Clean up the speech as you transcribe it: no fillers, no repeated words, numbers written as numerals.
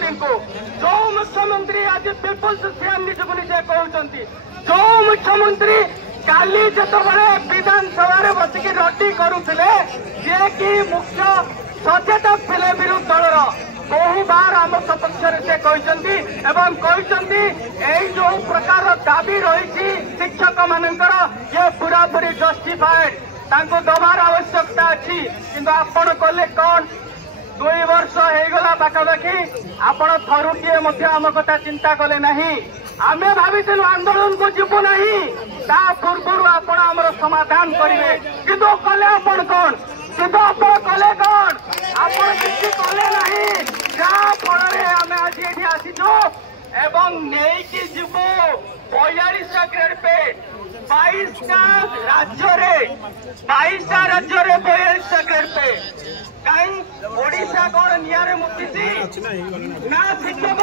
मुख्यमंत्री को जो मुख्यमंत्री आज पीपुल्स सीएम निजक निजे कहते जो मुख्यमंत्री काली जिते विधानसभा बसिक रटी करुले जे कि मुख्य सचेतक थे विरोधी दलर बहु बार आम सपक्ष से कहते जो प्रकार दाबी रही शिक्षक मानकर ये पूरा पूरी जस्टिफाएड तांको दबार आवश्यकता अच्छी किंतु आपण कले कौन 2 वर्ष होगला पाखापाखि आपण थरुटिए आम कथा चिंता कले नहीं आम भाविलु आंदोलन को जीवु नहीं ता पूर्व आपण आमर समाधान करेंगे किंतु कले आपण कौन किंतु आपण कले कौन आपण किसी कले नहीं जहाँ फल आम आज ये आसीचु एवं नहीं जीवु 42टा ग्रेड पे 22टा राज्य 42टा ग्रेड पे कहीं ओडिशा कौन निरे मुक्ति ना शिक्षक